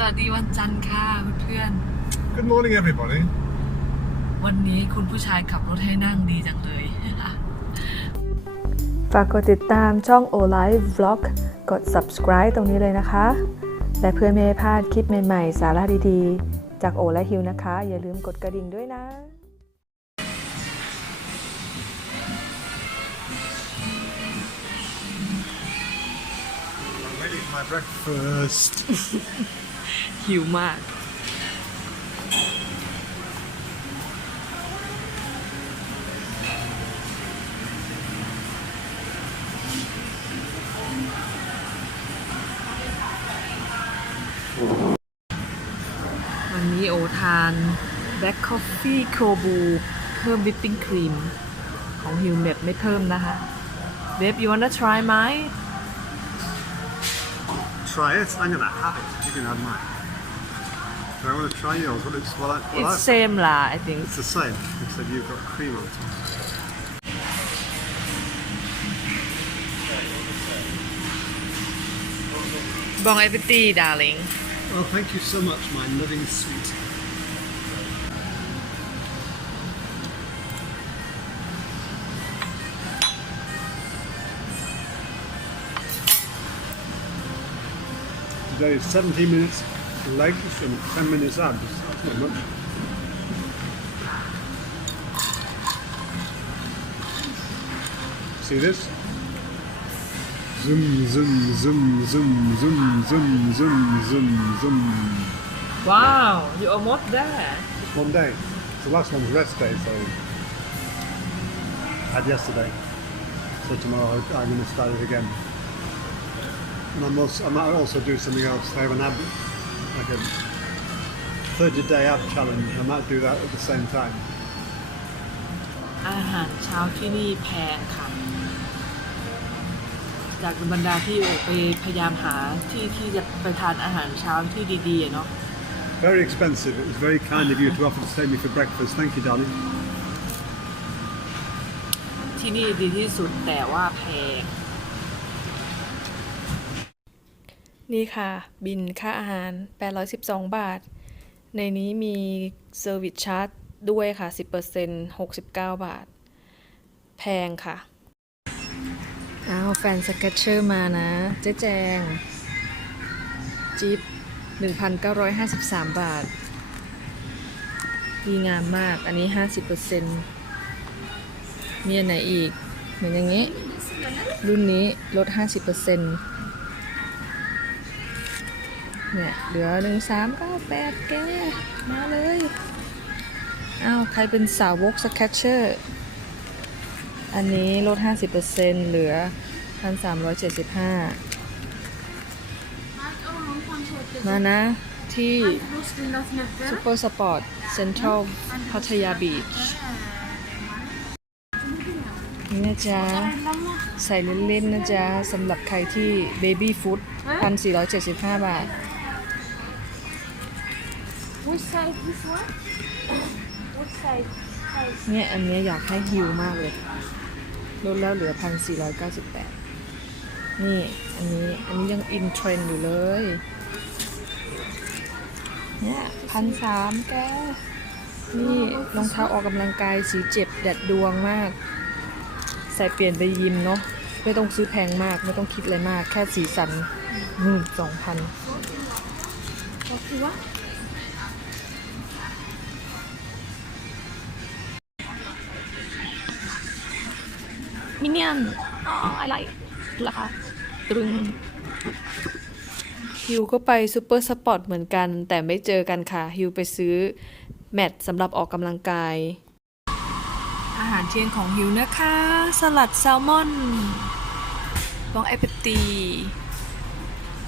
สวัสดีวันจันทร์ค่ะเพื่อน Good morning, everybody. ๆวันนี้คุณผู้ชายขับรถให้นั่งดีจังเลย ฝากกดติดตามช่อง o Live Vlog กด subscribe ตรงนี้เลยนะคะ และเพื่อไม่ให้พลาดคลิปใหม่ๆ สาระดีๆ จากโอและฮิวนะคะ อย่าลืมกดกระดิ่งด้วยนะ I'm ready for my breakfast. หิวมาก วันนี้โอทานแบล็คคอฟฟี่โคบูเพิ่มวิปปิ้งครีม ของฮิวเมดไม่เพิ่มนะคะเบฟ you wanna try ไหม Try it I'm gonna have it You can have mine. Do I want to try yours? Well, it's well, I, well it's I've- same ล่ะ I think it's the same, except you've got cream on top. Bon appetit darling Well, thank you so much, my loving sweet. Today is 17 minutes legs and 10 minutes abs. That's not much. See this? Zoom, zoom, zoom, zoom, zoom, zoom, zoom, zoom, zoom. Wow you're almost there It's one day. The last one's rest day, so I had yesterday. So tomorrow I'm going to start it again And I'm also, I might also do something else. I have an ab, like a 30 day ab challenge. I might do that at the same time. อาหารเช้าที่นี่แพงค่ะ จากบรรดาที่โอไปพยายามหาที่ที่จะไปทานอาหารเช้าที่ดีๆอะเนาะ Very expensive. It was very kind of you to offer to take me for breakfast. Thank you, darling. ที่นี่ดีที่สุดแต่ว่าแพง นี่ค่ะ บินค่าอาหาร 812 บาท ในนี้มีเซอร์วิสชาร์จด้วยค่ะ 10% 69 บาท แพงค่ะ อ้าว แฟนสเก็ตเชอร์มานะ เจ๊แจง จิ๊บ1,953 บาท ดีงามมาก อันนี้ 50%มีอันไหนอีก เหมือนอย่างนี้ รุ่นนี้ลด 50% เนี่ยเหลือหนึ่งสามเก้าแปดแกมาเลยอ้าวใครเป็นสาวกสแคชเชอร์ อันนี้ลด 50%เหลือ 1,375 มานะที่ซูเปอร์สปอร์ตเซ็นทรัลพัทยาบีชนี่นะจ๊ะ ใส่เล่นๆนะจ๊ะสำหรับใครที่เบบี้ฟู้ด1,475 บาท Which side this one? Which side? side? เนี่ยอันเนี้ยอยากให้ฮิวมากเลยลดแล้วเหลือ1,498นี่อันนี้อันนี้ยังอินเทรนด์อยู่เลย เนี่ยพันสามแกนี่รองเท้าออกกำลังกายสีเจ็บแดดดวงมาก ใส่เปลี่ยนไปยิมเนาะไม่ต้องซื้อแพงมากไม่ต้องคิดอะไรมาก แค่สีสันหมื่นสองพัน What you want? Minion oh I like ราคาตรึงฮิวก็ไปซูเปอร์สปอร์ตเหมือนกัน แต่ไม่เจอกันค่ะ ฮิวไปซื้อ แมทสำหรับออกกำลังกาย อาหารเที่ยงของฮิวนะคะ สลัดแซลมอนลองเอปตี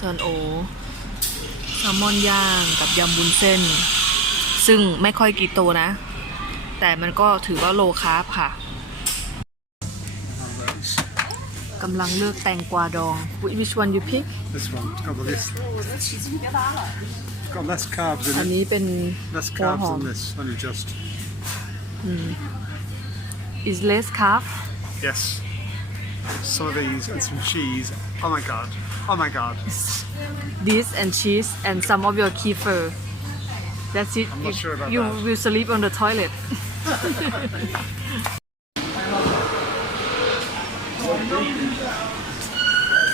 ส่วนโอแซลมอนย่างกับยำบุญเส้น ซึ่งไม่ค่อยกี่โตนะ แต่มันก็ถือว่าโลคาร์บค่ะ กำลังเลือกแตงกวาดอง which one you pick This one. It's got the list. It's got less carbs อัน in it. นี้เป็น Less หัว carbs หอม than this. Only just. is less carb Yes. Some of these and some cheese. Oh my god. Oh my god. this and cheese and some of your kefir. That's it. I'm not sure about you that. will sleep on the toilet.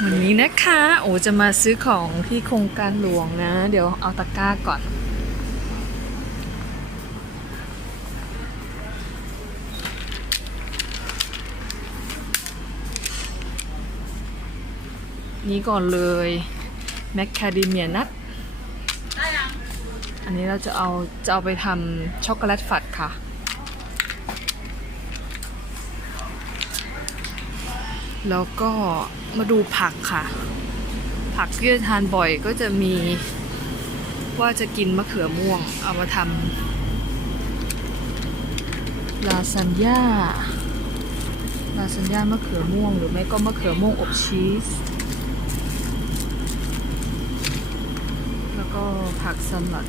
วันนี้นะคะ โอจะมาซื้อของที่โครงการหลวงนะ เดี๋ยวเอาตะกร้าก่อน นี้ก่อนเลยแมคคาเดเมียนัทอันนี้เราจะเอาจะเอาไปทำช็อกโกแลตฝัดค่ะ แล้วก็มาดูผักค่ะ ผักที่จะทานบ่อยก็จะมีว่าจะกินมะเขือม่วง เอามาทำลาซานญ่าลาซานญ่ามะเขือม่วง หรือไม่ก็มะเขือม่วงอบชีส แล้วก็ผักสลัด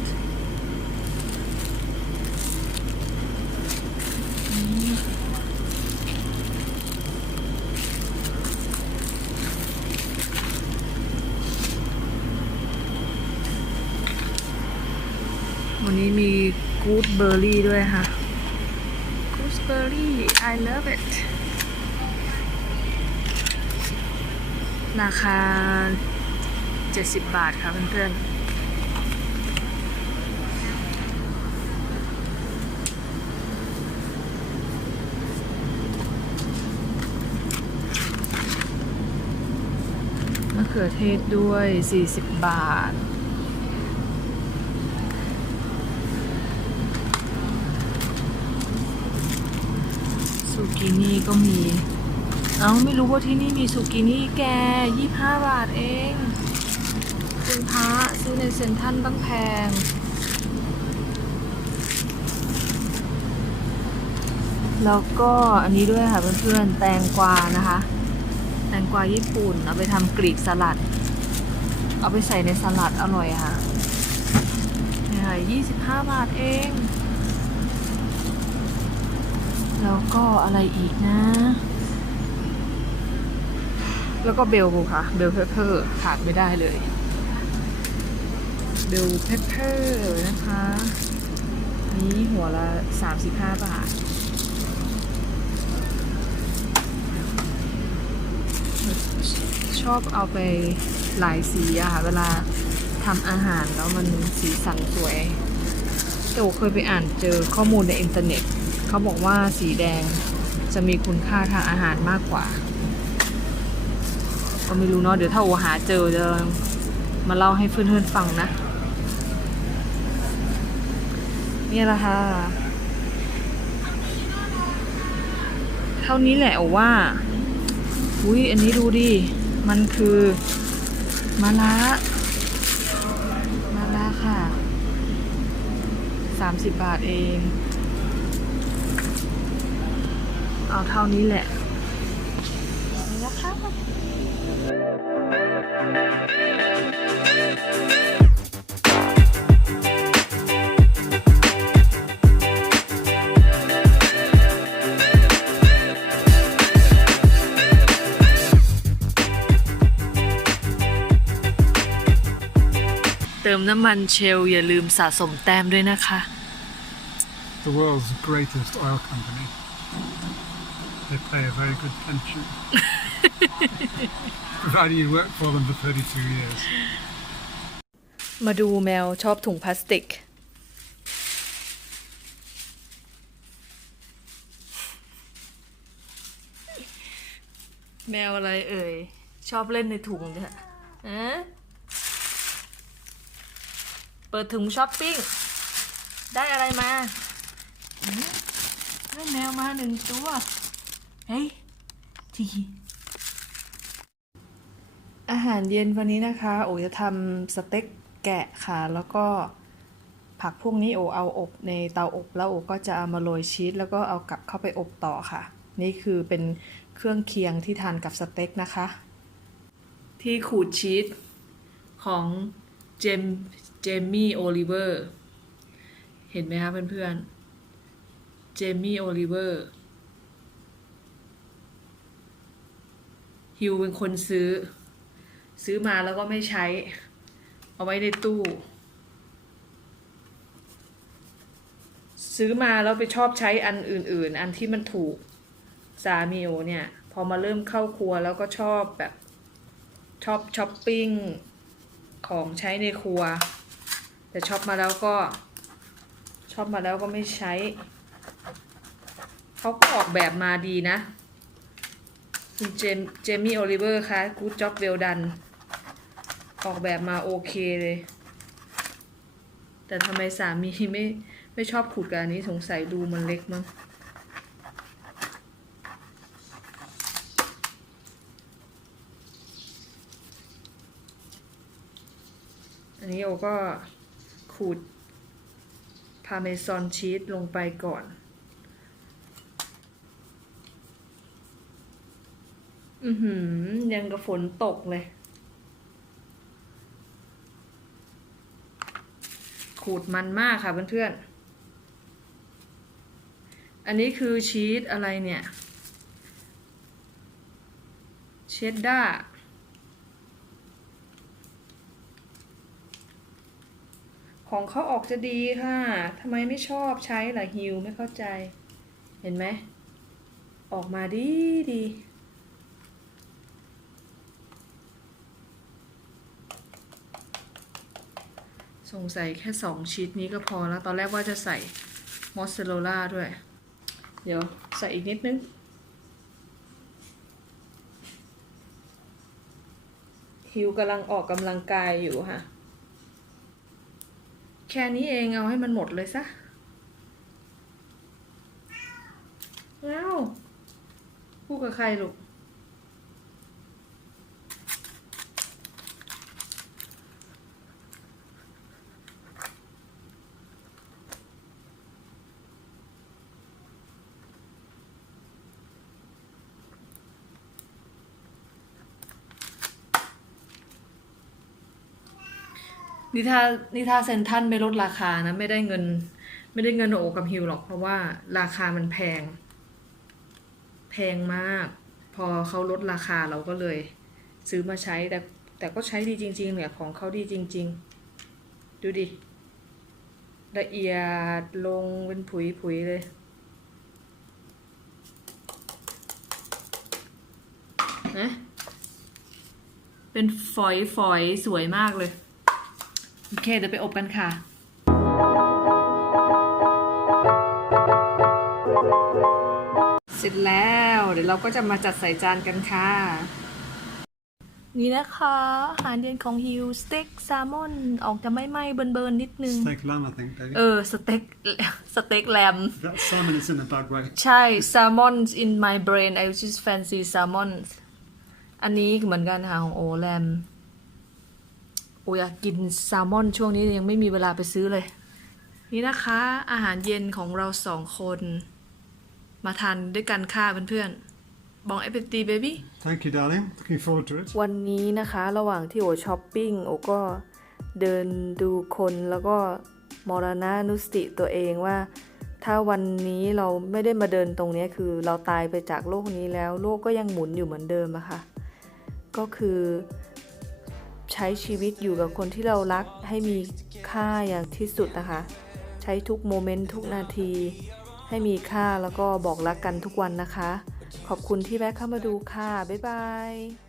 อืมวันนี้มีกู ดเบอร์รี่ด้วยค่ะกูดเบอร์รี่ I love it ราคา 70 บาทค่ะเพื่อนๆมะเขือเทศด้วย 40 บาท ซู กินี่ก็มี เอ้าไม่รู้ว่าที่นี่มีซูกินี่แก25บาทเองคุณพระซื้อในเซ็นทรัลตั้งแพง แล้วก็อันนี้ด้วยค่ะเพื่อนๆ แตงกวานะคะ แตงกวาญี่ปุ่น เอาไปทำกรีกสลัด เอาไปใส่ในสลัดอร่อยค่ะนี่ค่ะ25 บาทเอง แล้วก็อะไรอีกนะ แล้วก็เบลค่ะ เบลเพเปอร์ขาดไม่ได้เลย เบลเพเปอร์นะคะ นี้หัวละ35บาท ชอบเอาไปหลายสีอะค่ะ เวลาทำอาหารแล้วมันสีสันสวยแต่โอเคยไปอ่านเจอข้อมูลในอินเทอร์เน็ต เขาบอกว่าสีแดงจะมีคุณค่าทางอาหารมากกว่า ก็ไม่รู้เนาะเดี๋ยวถ้าโอหาเจอจะมาเล่าให้เพื่อนๆฟังนะ นี่แหละค่ะ เท่านี้แหละว่า อุ้ยอันนี้ดูดิ มันคือมะระมะระค่ะสามสิบบาทเอง เอาเท่านี้แหละนี่นะคะเติมน้ำมันเชล อย่าลืมสะสมแต้มด้วยนะคะ The world's greatest oil company. They pay a very good pension. Provided you work for them for 32 years. มาดูแมวชอบถุงพลาสติก แมวอะไรเอ่ย ชอบเล่นในถุงเนี่ยฮะเปิดถุงช้อปปิ้ง ได้อะไรมาหืมได้แมวมาหนึ่งตัว เฮ้ยทีอาหารเย็นวันนี้นะคะโอจะทำสเต็กแกะค่ะ แล้วก็ผักพวกนี้โอเอาอบในเตาอบแล้วโอก็จะเอามาโรยชีสแล้วก็เอากลับเข้าไปอบต่อค่ะ นี่คือเป็นเครื่องเคียงที่ทานกับสเต็กนะคะ ที่ขูดชีสของเจมเจมี่โอลิเวอร์ เห็นไหมคะเพื่อนๆ เจมี่โอลิเวอร์ วเป็นคนซื้อ ซื้อมาแล้วก็ไม่ใช้ เอาไว้ในตู้ ซื้อมาแล้วไปชอบใช้อันอื่น ๆ อันที่มันถูกสามีโอเนี่ย พอมาเริ่มเข้าครัวแล้วก็ชอบแบบชอบช้อปปิ้งของใช้ในครัว แต่ชอบมาแล้วก็ชอบมาแล้วก็ไม่ใช้ เขาก็ออกแบบมาดีนะ คุณเจมเจมี่โอลิเวอร์คะ good job well done ออกแบบมาโอเคเลย แต่ทำไมสามีไม่ไม่ชอบขูดกับอันนี้สงสัยดูมันเล็กมั้งอันนี้โอก็ขูดพาเมซอนชีสลงไปก่อน อือหือยังกับฝนตกเลย ขูดมันมากค่ะเพื่อนๆ อันนี้คือชีสอะไรเนี่ย เชดด้าของเขาออกจะดีค่ะ ทำไมไม่ชอบใช้ล่ะฮิวไม่เข้าใจ เห็นไหม ออกมาดีดี สงสัยแค่สองชีสนี้ก็พอแล้ว ตอนแรกว่าจะใส่มอสซาเรลล่าด้วย เดี๋ยวใส่อีกนิดนึง ฮิวกำลังออกกำลังกายอยู่ค่ะ แค่นี้เองเอาให้มันหมดเลยซะแล้วพูดกับใครลูก นิทานิทาเซนทันไม่ลดราคานะไม่ได้เงิน ไม่ได้เงินโอกับฮิวหรอกเพราะว่าราคามันแพง แพงมาก พอเขาลดราคาเราก็เลย ซื้อมาใช้แต่แต่ก็ใช้ดีจริง ๆ เนี่ยของเขาดีจริง ๆ ดูดิละเอียดลงเป็นผุยๆเลย นะ เป็นฝอยๆสวยมากเลย โอเค เดี๋ยวไปอบกันค่ะเสร็จแล้ว เดี๋ยวเราก็จะมาจัดใส่จานกันค่ะ นี่นะคะอาหารเย็นของฮิวสเต็กแซลมอนออกจะไม่ไหม้เบิร์นๆนิดนึง Steak lamb, I think, baby. เออ สเต็กสเต็กแลม That salmon is in a bad way. ใช่ salmon in my brain I just fancy salmon อันนี้เหมือนกันค่ะของโอแลม โออยากกินแซลมอนช่วงนี้ยังไม่มีเวลาไปซื้อเลย นี่นะคะ อาหารเย็นของเราสองคน มาทานด้วยกันค่ะเพื่อนๆบองเอปตีเบบี้ Thank you, darling. Looking forward to it. วันนี้นะคะระหว่างที่โอช้อปปิ้งโอก็เดินดูคนแล้วก็มรณานุสติตัวเองว่า ถ้าวันนี้เราไม่ได้มาเดินตรงนี้คือเราตายไปจากโลกนี้แล้ว โลกก็ยังหมุนอยู่เหมือนเดิมอะค่ะก็คือ ใช้ชีวิตอยู่กับคนที่เรารักให้มีค่าอย่างที่สุดนะคะ ใช้ทุกโมเมนต์ทุกนาที ให้มีค่าแล้วก็บอกรักกันทุกวันนะคะ ขอบคุณที่แวะเข้ามาดูค่ะ บ๊ายบาย